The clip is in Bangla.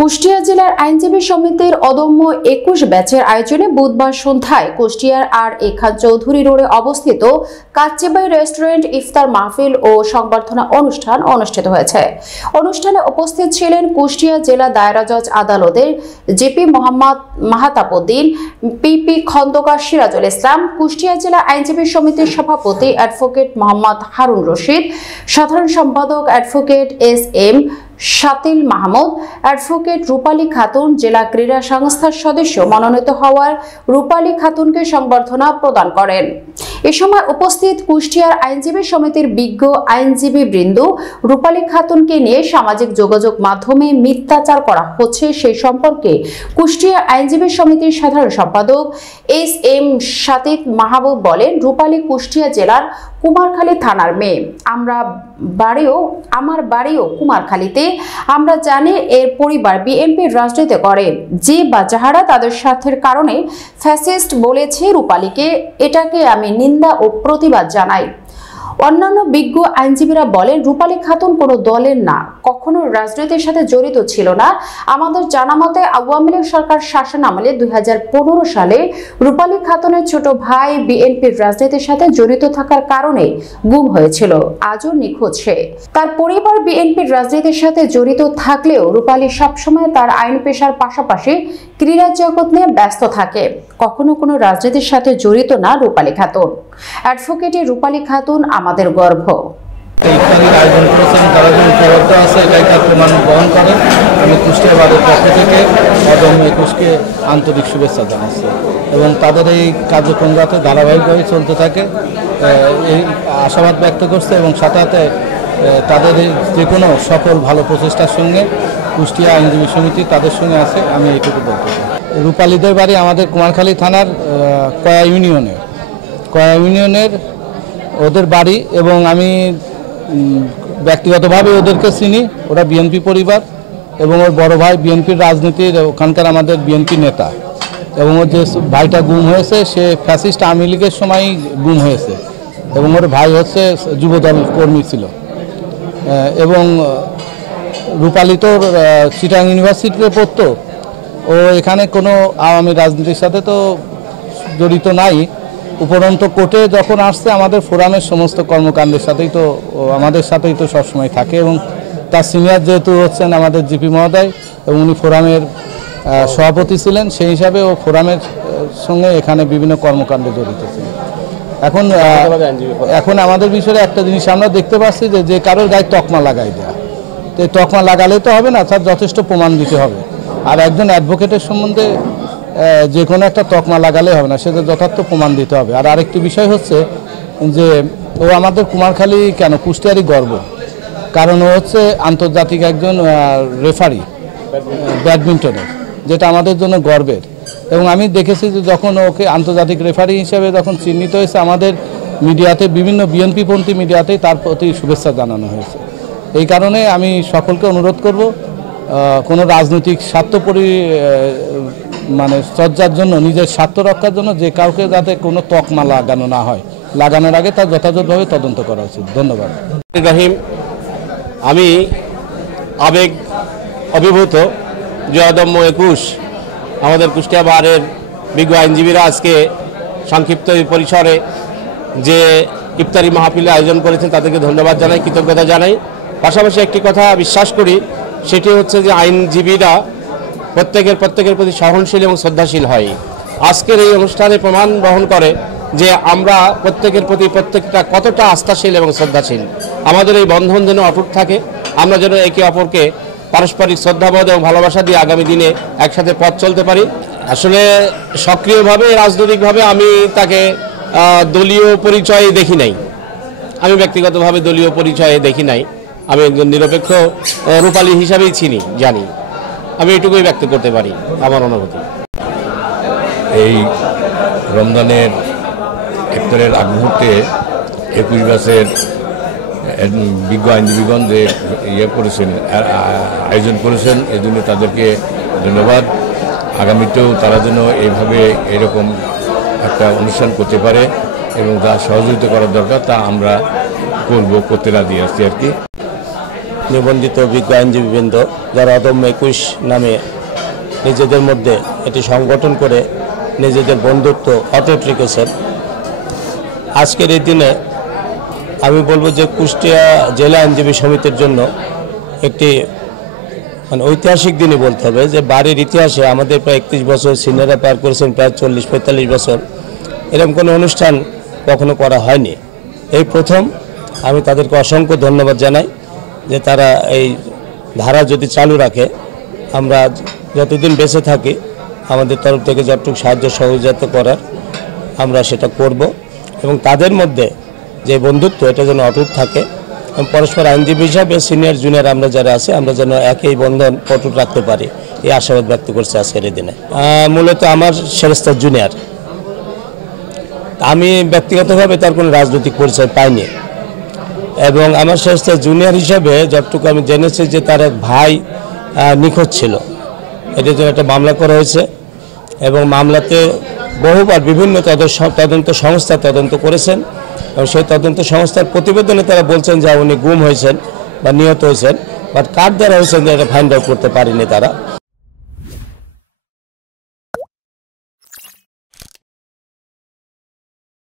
কুষ্টিয়া জেলার আইনজীবী সমিতির অদম্য ২১ ব্যাচের আয়োজনে বুধবার সন্ধ্যায় কুষ্টিয়ার আর এ খান চৌধুরী রোডে অবস্থিত কাচ্চিবাই রেস্টুরেন্ট ইফতার মাহফিল ও সংবর্ধনা অনুষ্ঠান অনুষ্ঠিত হয়েছে। অনুষ্ঠানে উপস্থিত ছিলেন কুষ্টিয়া জেলা দায়রা জজ আদালতের জিপি মোহাম্মদ মাহাতাবউদ্দিন, পিপি খন্দকার সিরাজুল ইসলাম, কুষ্টিয়া জেলা আইনজীবী সমিতির সভাপতি অ্যাডভোকেট মোহাম্মদ হারুন রশিদ, সাধারণ সম্পাদক advocate S M. Shatil Mahmud, advocate Rupali Khatun, জেলা ক্রীড়া সংস্থার সদস্য মনোনীত হওয়ার রূপালী খাতুনকে সংবর্ধনা প্রদান করেন। এ সময় উপস্থিত কুষ্টিয়ার আইনজীবী সমিতির বিজ্ঞ আইনজীবী বৃন্দ রূপালী খাতুনকে নিয়ে সামাজিক যোগাযোগ মাধ্যমে মিথ্যাচার করা হচ্ছে সেই সম্পর্কে কুষ্টিয়া আইনজীবী সমিতির সাধারণ সম্পাদক এস.এম. শাতিল মাহমুদ বলেন, রূপালী কুষ্টিয়া জেলার কুমারখালী থানার মেয়ে, আমার বাড়িও কুমারখালীতে। আমরা জানি এর পরিবার বিএনপির রাজনীতি করে, যে বা যাহারা তাদের স্বার্থের কারণে ফ্যাসিস্ট বলেছে রূপালীকে, এটাকে আমি নিন্দা ও প্রতিবাদ জানাই। অন্যান্য বিজ্ঞ আইনজীবীরা বলেন, রূপালী খাতুন কোনো দলের না, কখনো রাজনীতির সাথে জড়িত ছিল না। আমাদের জানা মতে আওয়ামী লীগ সরকার শাসন আমলে ২০১৫ সালে রূপালী খাতুনের ছোট ভাই বিএনপির রাজনীতির সাথে জড়িত থাকার কারণে গুম হয়েছিল, আজও নিখোঁজ সে। তার পরিবার বিএনপির রাজনীতির সাথে জড়িত থাকলেও রূপালী সবসময় তার আইন পেশার পাশাপাশি ক্রীড়া জগৎ নিয়ে ব্যস্ত থাকে, কখনো কোনো রাজনীতির সাথে জড়িত না রূপালী খাতুন। অ্যাডভোকেট রূপালী খাতুন আমাদের গর্ব। আমি কুষ্টিয়া বারের পক্ষ থেকে অদম্য ২১কে আন্তরিক শুভেচ্ছা জানাচ্ছি এবং তাদের এই কার্যক্রম যাতে ধারাবাহিকভাবে চলতে থাকে এই আশাবাদ ব্যক্ত করছে এবং সাথে সাথে তাদের যে কোনো সকল ভালো প্রচেষ্টার সঙ্গে কুষ্টিয়া আইনজীবী সমিতি তাদের সঙ্গে আছে, আমি এইটুকু বলতে চাই। রূপালীদের বাড়ি আমাদের কুমারখালী থানার কয়া ইউনিয়নের ওদের বাড়ি এবং আমি ব্যক্তিগতভাবে ওদেরকে চিনি। ওরা বিএনপি পরিবার এবং ওর বড় ভাই বিএনপির রাজনীতির ওখানকার আমাদের বিএনপি নেতা এবং ওর যে ভাইটা গুম হয়েছে সে ফ্যাসিস্ট আওয়ামী লীগের সময়ই গুম হয়েছে এবং ওর ভাই হচ্ছে যুবদল কর্মী ছিল এবং রূপালী তো চিটাং ইউনিভার্সিটিতে পড়তো। ও এখানে কোনো আওয়ামী রাজনীতির সাথে তো জড়িত নাই। উপরন্ত কোর্টে যখন আসছে আমাদের ফোরামের সমস্ত কর্মকাণ্ডের সাথেই তো আমাদের সাথেই তো সবসময় থাকে এবং তার সিনিয়র যেহেতু হচ্ছেন আমাদের জিপি মহোদয় এবং উনি ফোরামের সভাপতি ছিলেন, সেই হিসাবে ও ফোরামের সঙ্গে এখানে বিভিন্ন কর্মকাণ্ডে জড়িত ছিলেন। এখন আমাদের বিষয়ে একটা জিনিস আমরা দেখতে পাচ্ছি যে কারোর গায়ে তকমা লাগাই দেওয়া, তো এই তকমা লাগালে তো হবে না, তার যথেষ্ট প্রমাণ দিতে হবে। আর একজন অ্যাডভোকেটের সম্বন্ধে যে কোনো একটা তকমা লাগালে হবে না, সেটা যথার্থ প্রমাণ দিতে হবে। আর আরেকটি বিষয় হচ্ছে যে ও আমাদের কুমারখালী কেন কুষ্টিয়ারই গর্ব, কারণ ও হচ্ছে আন্তর্জাতিক একজন রেফারি ব্যাডমিন্টনের, যেটা আমাদের জন্য গর্বের। এবং আমি দেখেছি যে যখন ওকে আন্তর্জাতিক রেফারি হিসেবে যখন চিহ্নিত হয়েছে আমাদের মিডিয়াতে, বিভিন্ন বিএনপিপন্থী মিডিয়াতেই তার প্রতি শুভেচ্ছা জানানো হয়েছে। এই কারণে আমি সকলকে অনুরোধ করব, কোনো রাজনৈতিক স্বার্থ চর্চার জন্য, নিজের স্বার্থ রক্ষার জন্য যে কাউকে যাতে কোনো তকমা লাগানো না হয়, লাগানোর আগে তার যথাযথভাবে তদন্ত করা উচিত। ধন্যবাদ। রহিম, আমি আবেগ অভিভূত যে অদম্য ২১ আমাদের কুষ্টিয়া বারের বিজ্ঞ আইনজীবীরা আজকে সংক্ষিপ্ত পরিসরে যে ইফতারি মাহফিলের আয়োজন করেছেন তাদেরকে ধন্যবাদ জানাই, কৃতজ্ঞতা জানাই। পাশাপাশি একটি কথা বিশ্বাস করি, সেটি হচ্ছে যে আইনজীবীরা প্রত্যেকের প্রতি সহনশীল এবং শ্রদ্ধাশীল হয়। আজকের এই অনুষ্ঠানে প্রমাণ বহন করে যে আমরা প্রত্যেকের প্রতি প্রত্যেকটা কতটা আস্থাশীল এবং শ্রদ্ধাশীল। আমাদের এই বন্ধন যেন অটুট থাকে, আমরা যেন একে অপরকে পারস্পরিক শ্রদ্ধাবোধ এবং ভালোবাসা দিয়ে আগামী দিনে একসাথে পথ চলতে পারি। আসলে সক্রিয়ভাবে রাজনৈতিকভাবে আমি তাকে দলীয় পরিচয়ে দেখি নাই, আমি ব্যক্তিগতভাবে দলীয় পরিচয়ে দেখি নাই। আমি একজন নিরপেক্ষ রূপালী হিসাবেই জানি। আমি এটুকুই ব্যক্ত করতে পারি আমার অনুভূতি। এই রমজানের ইফতারের আগ মুহূর্তে ২১ ব্যাচের বিজ্ঞ আইনজীবীগণ যে আয়োজন করেছেন, এই জন্য তাদেরকে ধন্যবাদ। আগামীতেও তারা যেন এইভাবে এরকম একটা অনুষ্ঠান করতে পারে এবং যা সহযোগিতা করার দরকার তা আমরা করতে রাজি আছি আর কি। নিবন্ধিত বিজ্ঞ আইনজীবীবৃন্দ যারা অদম্য 21 নামে নিজেদের মধ্যে এটি সংগঠন করে নিজেদের বন্ধুত্ব অটুট রেখেছেন। আজকের এই দিনে আমি বলবো যে কুষ্টিয়া জেলা আইনজীবী সমিতির জন্য একটি ঐতিহাসিক দিনই বলতে হবে, যে বাড়ির ইতিহাসে আমাদের প্রায় 31 বছর, সিনিয়ররা পার করেছেন প্রায় 40-45 বছর, এরকম কোনো অনুষ্ঠান কখনো করা হয়নি। এই প্রথম। আমি তাদেরকে অসংখ্য ধন্যবাদ জানাই যে তারা এই ধারা যদি চালু রাখে, আমরা যতদিন বেঁচে থাকি আমাদের তরফ থেকে যতটুকু সাহায্য সহযোগিতা করার আমরা সেটা করব, এবং তাদের মধ্যে যে বন্ধুত্ব এটা যেন অটুট থাকে, এবং পরস্পর আইনজীবী হিসাবে সিনিয়র জুনিয়র আমরা যারা আছি আমরা যেন একই বন্ধন অটুট রাখতে পারি, এই আশাবাদ ব্যক্ত করছি আজকের এই দিনে। মূলত আমার সেরেস্তার জুনিয়র, আমি ব্যক্তিগতভাবে তার কোনো রাজনৈতিক পরিচয় পাইনি, এবং আমার সেরেস্তার জুনিয়র হিসাবে যতটুকু আমি জেনেছি যে তার এক ভাই নিখোঁজ ছিল, এটার জন্য একটা মামলা করা হয়েছে, এবং মামলাতে বহুবার বিভিন্ন তদন্ত সংস্থা তদন্ত করেছেন, এবং সেই তদন্ত সংস্থার প্রতিবেদনে তারা বলছেন যে উনি গুম হয়েছেন বা নিহত হয়েছেন, বাট কার দ্বারা হয়েছেন এটা ফাইন্ড আউট করতে পারেনি তারা।